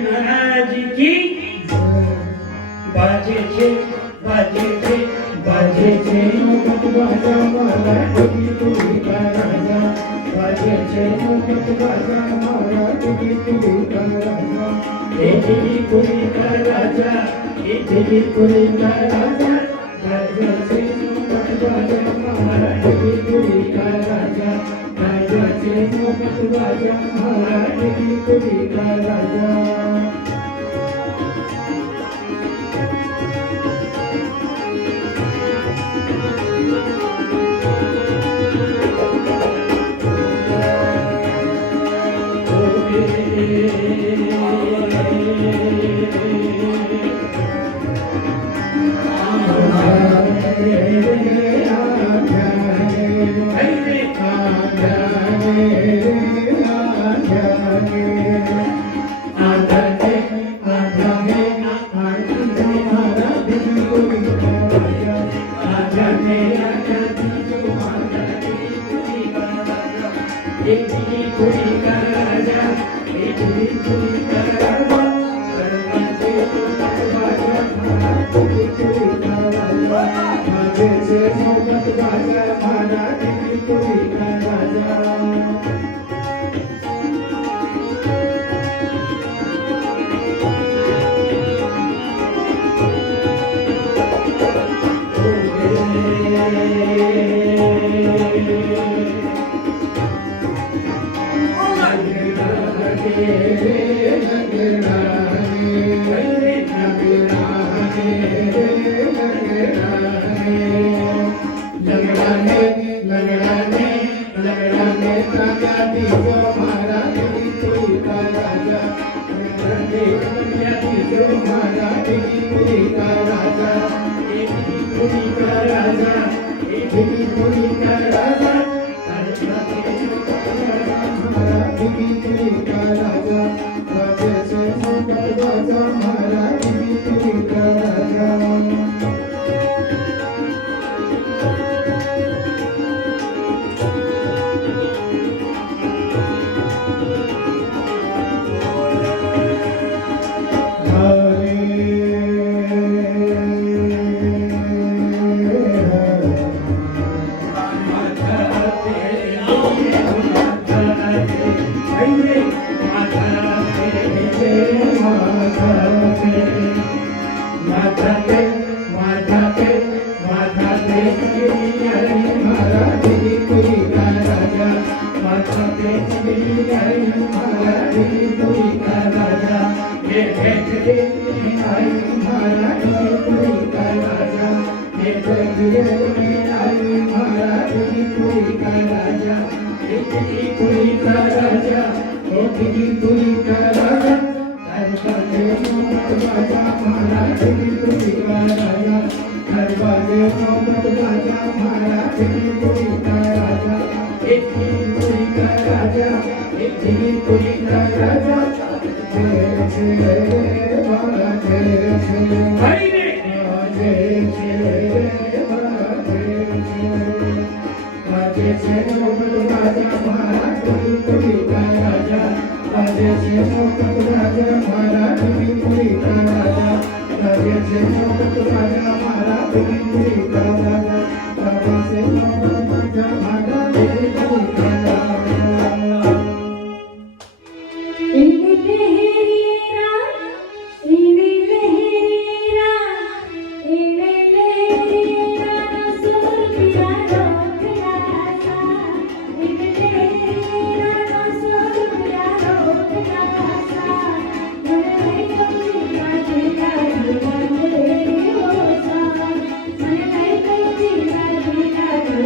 महाराज की बाजे छे बाजे छे बाजे छे मुकुट बाजा मारा टुकी टुकी का राजा बाजे छे मुकुट बाजा मारा टुकी टुकी का राजा ए दिली पुरी का राजा ए दिली पुरी का राजा बाजे छे मुकुट बाजा मारा टुकी टुकी का राजा बाजे छे मुकुट बाजा मारा टुकी टुकी का राजा है आरती में आराध्य कोई का राजा राजा ने राजा जो माता कोई का राजा एक कोई का राजा एक कोई का राजा करना से तो बाजा कोई का राजा माजे से मोहब्बत बाजा मारा कोई का राजा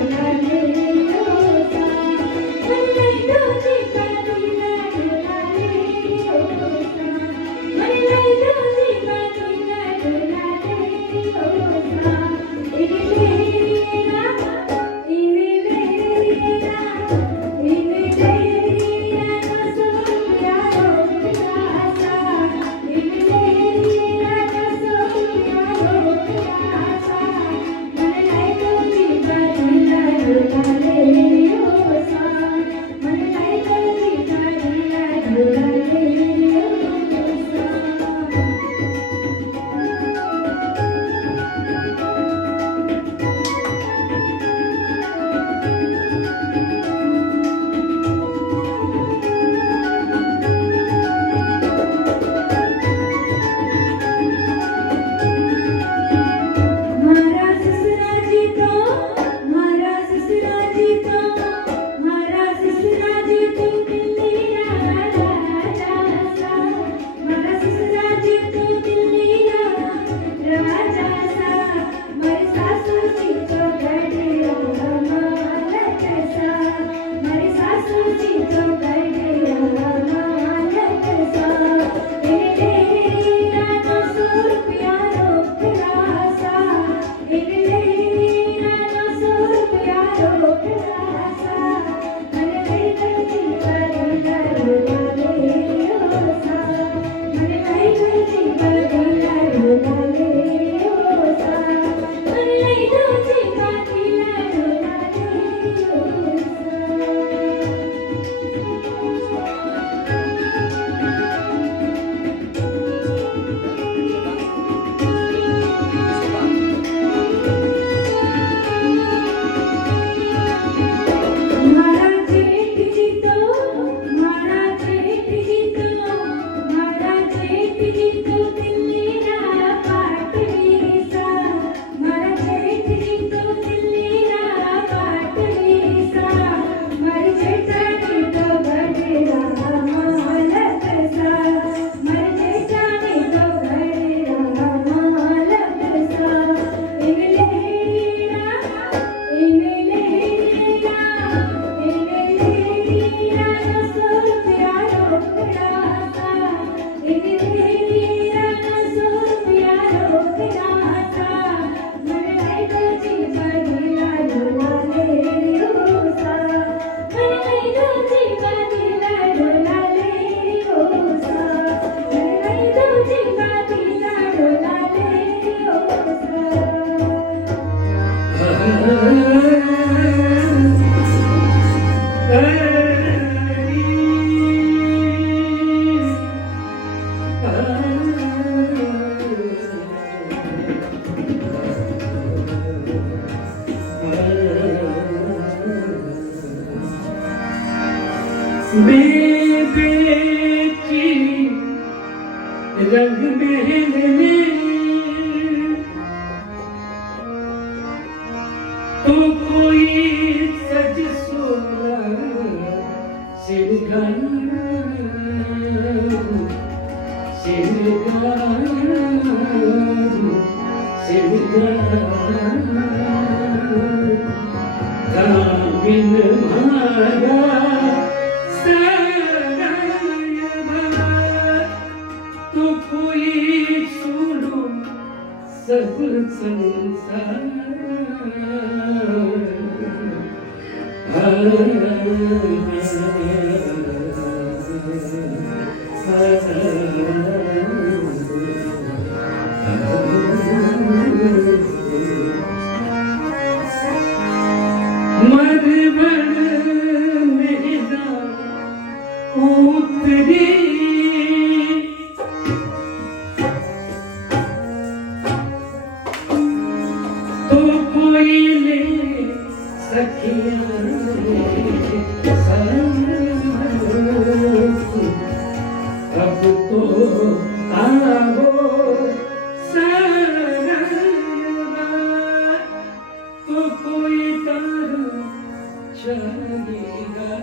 Thank you. महल में तो कोई सज सोला सिरगार सिरगार सिरगार काबिन भागा तो कोई सुनो सब संसार मरबड़ मेरा उतरी तो कोई ले सखिया अब तो आओ सारा तो कोई तारा चलेगा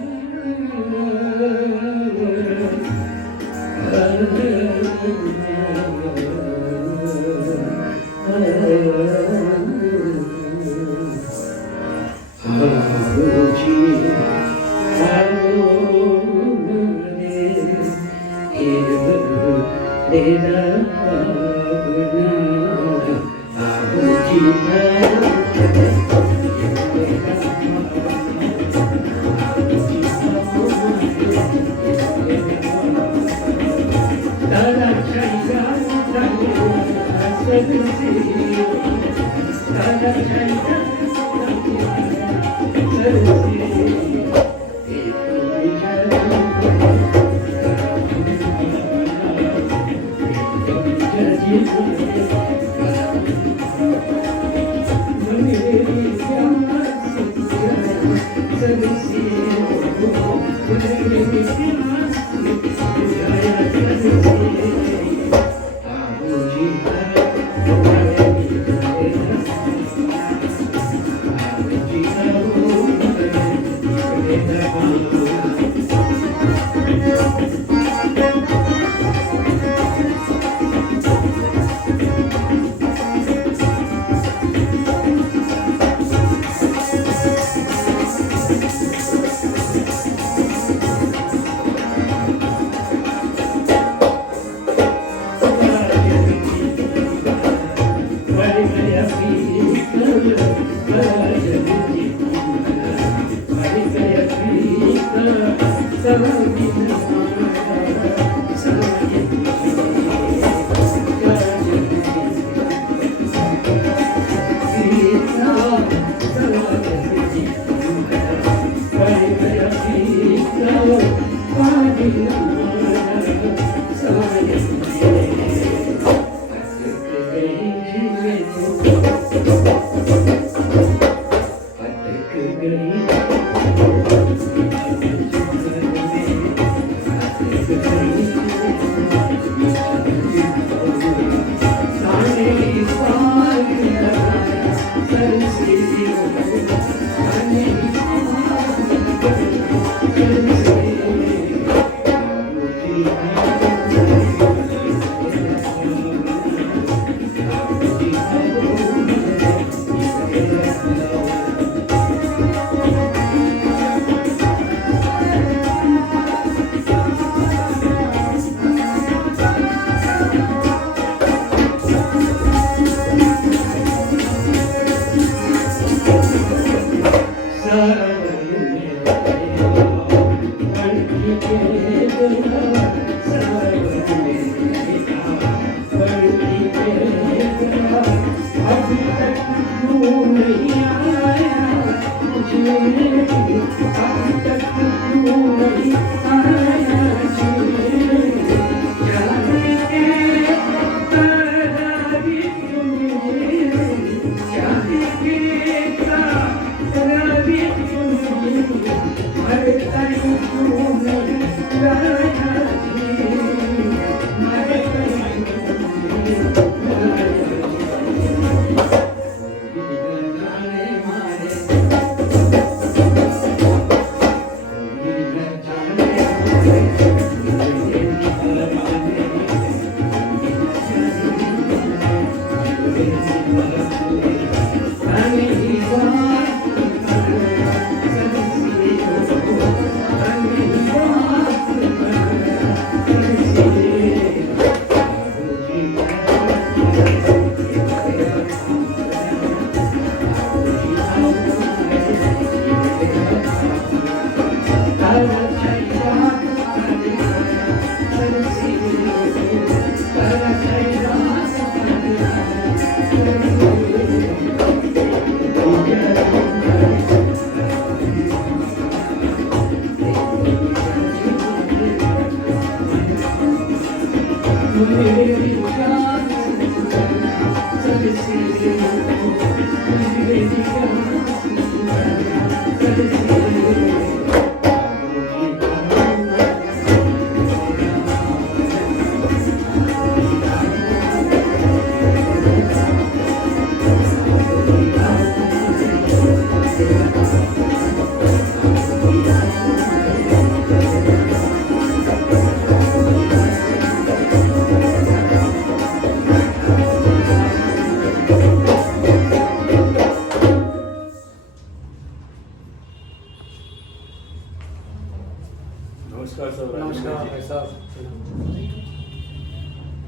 नमस्कार सर। नमस्कार भाई साहब।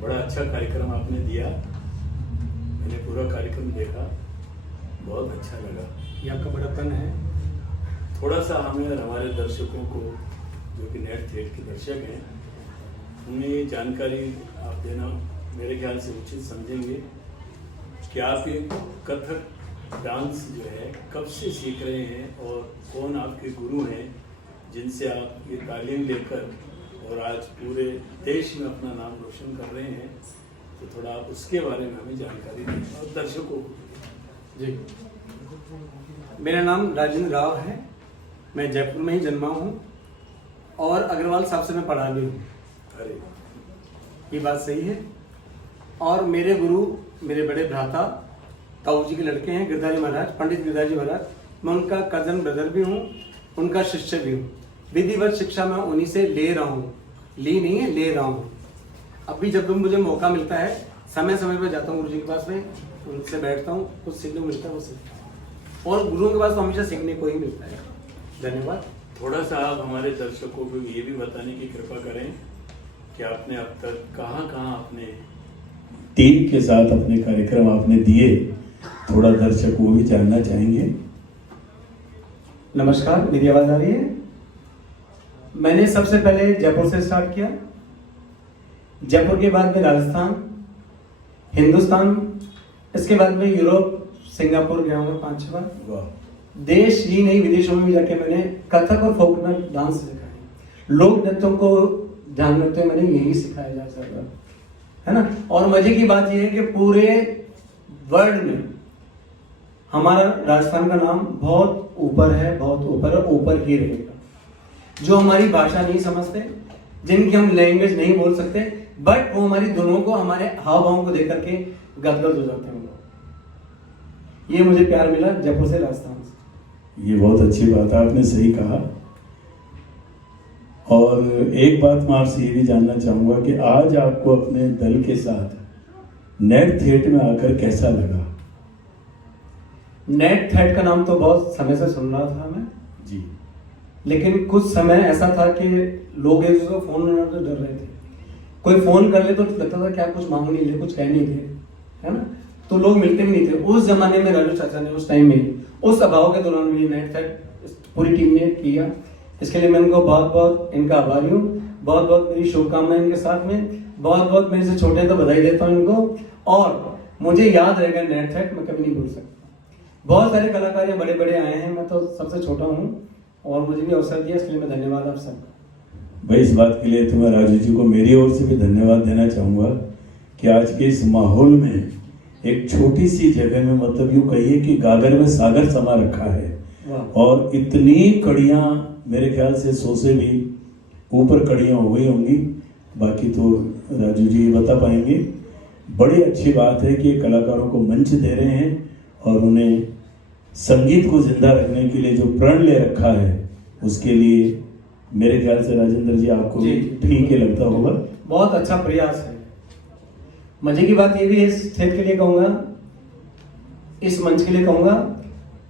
बड़ा अच्छा कार्यक्रम आपने दिया, मैंने पूरा कार्यक्रम देखा, बहुत अच्छा लगा। ये आपका बड़प्पन है। थोड़ा सा हमें और हमारे दर्शकों को, जो कि नेट थिएटर के दर्शक हैं, उन्हें ये जानकारी आप देना मेरे ख्याल से उचित समझेंगे कि आप ये कथक डांस जो है कब से सीख रहे हैं और कौन आपके गुरु हैं जिनसे आप ये तालीम लेकर और आज पूरे देश में अपना नाम रोशन कर रहे हैं। तो थोड़ा आप उसके बारे में हमें जानकारी दें और दर्शकों को। जी, मेरा नाम राजेंद्र राव है, मैं जयपुर में ही जन्मा हूँ और अग्रवाल साहब से मैं पढ़ा भी हूँ। अरे ये बात सही है। और मेरे गुरु मेरे बड़े भ्राता ताऊ जी के लड़के हैं गिरधारी महाराज, पंडित गिरधारी महाराज। मैं उनका कजन ब्रदर भी हूँ, उनका शिष्य भी हूँ। विधिवत शिक्षा मैं उन्हीं से ले रहा हूँ, ली नहीं है, ले रहा हूँ। अभी जब भी मुझे मौका मिलता है, समय समय पर जाता हूँ गुरु जी के पास में, उनसे बैठता हूँ, कुछ सीखने को मिलता है वो सीखता हूँ। और गुरुओं के पास तो हमेशा सीखने को ही मिलता है। धन्यवाद। थोड़ा सा आप हमारे दर्शकों को ये भी बताने की कृपा करें कि आपने अब तक कहाँ कहाँ अपने टीम के साथ अपने कार्यक्रम आपने दिए, थोड़ा दर्शक वो भी जानना चाहेंगे। नमस्कार, मेरी आवाज आ रही है? मैंने सबसे पहले जयपुर से स्टार्ट किया, जयपुर के बाद में राजस्थान, हिंदुस्तान, इसके बाद में यूरोप, सिंगापुर गया हूँ 5-6 बार। देश ही नहीं विदेशों में भी जाके मैंने कथक और फोक डांस सिखाया, लोक नृत्यों को ध्यान रखते हुए मैंने यही सिखाया जा सकता है ना। और मजे की बात यह है कि पूरे वर्ल्ड में हमारा राजस्थान का नाम बहुत ऊपर है, बहुत ऊपर है, ऊपर ही रहेगा। जो हमारी भाषा नहीं समझते, जिनकी हम लैंग्वेज नहीं बोल सकते, बट वो हमारी धुनों को, हमारे हाव भाव को देख करके गदगद हो जाते हैं लोग। ये मुझे प्यार मिला जयपुर से, राजस्थान से। ये बहुत अच्छी बात है, आपने सही कहा। और एक बात मैं आपसे ये भी जानना चाहूंगा कि आज आपको अपने दल के साथ नेट थिएटर में आकर कैसा लगा? नेट थेट का नाम तो बहुत समय से सुन रहा था मैं जी, लेकिन कुछ समय ऐसा था कि लोग एक दूसरे को फोन करने से डर रहे थे। कोई फोन कर ले तो लगता था क्या कुछ मांग नहीं ले, कुछ कह नहीं थे, है ना। तो लोग मिलते भी नहीं थे। उस जमाने में राजू चाचा ने उस टाइम में, उस अभाव के दौरान मेरी नेट थेट पूरी टीम ने किया। इसके लिए मैं इनको बहुत बहुत इनका आभारी हूँ। बहुत बहुत मेरी शुभकामनाएं इनके साथ में। बहुत बहुत मेरे से छोटे तो बधाई देता हूँ इनको। और मुझे याद रहेगा नेट थेट, मैं कभी नहीं भूल सकता। बहुत सारे कलाकार या बड़े बड़े आए हैं, मैं तो सबसे छोटा हूँ और मुझे भी अवसर दिया, इसके लिए मैं धन्यवाद आप सबका। भाई इस बात के लिए तो मैं राजू जी को मेरी ओर से भी धन्यवाद देना चाहूँगा कि आज के इस माहौल में एक छोटी सी जगह में, मतलब यूँ कहिए कि गागर में सागर समा रखा है और इतनी कड़ियाँ, मेरे ख्याल से 100 से भी ऊपर कड़ियाँ हो गई होंगी, बाकी तो राजू जी बता पाएंगे। बड़ी अच्छी बात है कि कलाकारों को मंच दे रहे हैं और उन्हें संगीत को जिंदा रखने के लिए जो प्रण ले रखा है, उसके लिए मेरे ख्याल से राजेंद्र जी आपको ठीक ही लगता होगा। बहुत अच्छा प्रयास है। मजे की बात ये भी है इस क्षेत्र के लिए कहूँगा इस मंच के लिए कहूँगा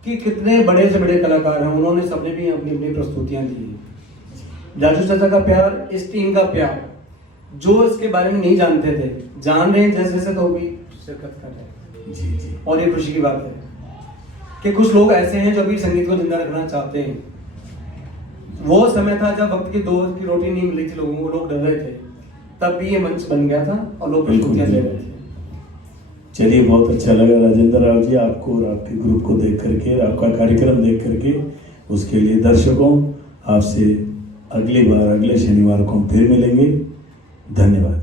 कि कितने बड़े से बड़े कलाकार हैं, उन्होंने सबने भी अपनी अपनी प्रस्तुतियाँ दी। राजू चाचा का प्यार, इस टीम का प्यार, जो इसके बारे में नहीं जानते थे जान रहे हैं जैसे जैसे, तो भी शिरकत कर रहे हैं। जी जी। और ये खुशी की बात है कि कुछ लोग ऐसे हैं जो भी संगीत को जिंदा रखना चाहते हैं। वो समय था जब वक्त की 2 वक्त की रोटी नहीं मिली थी लोगों को, लोग डर रहे थे, तब भी ये मंच बन गया था और लोग प्रस्तुतियां दे रहे थे। चलिए, बहुत अच्छा लगा राजेंद्र राव जी आपको और आपके ग्रुप को देख करके, आपका कार्यक्रम देख करके। उसके लिए दर्शकों, आपसे अगली बार अगले शनिवार को हम फिर मिलेंगे। धन्यवाद।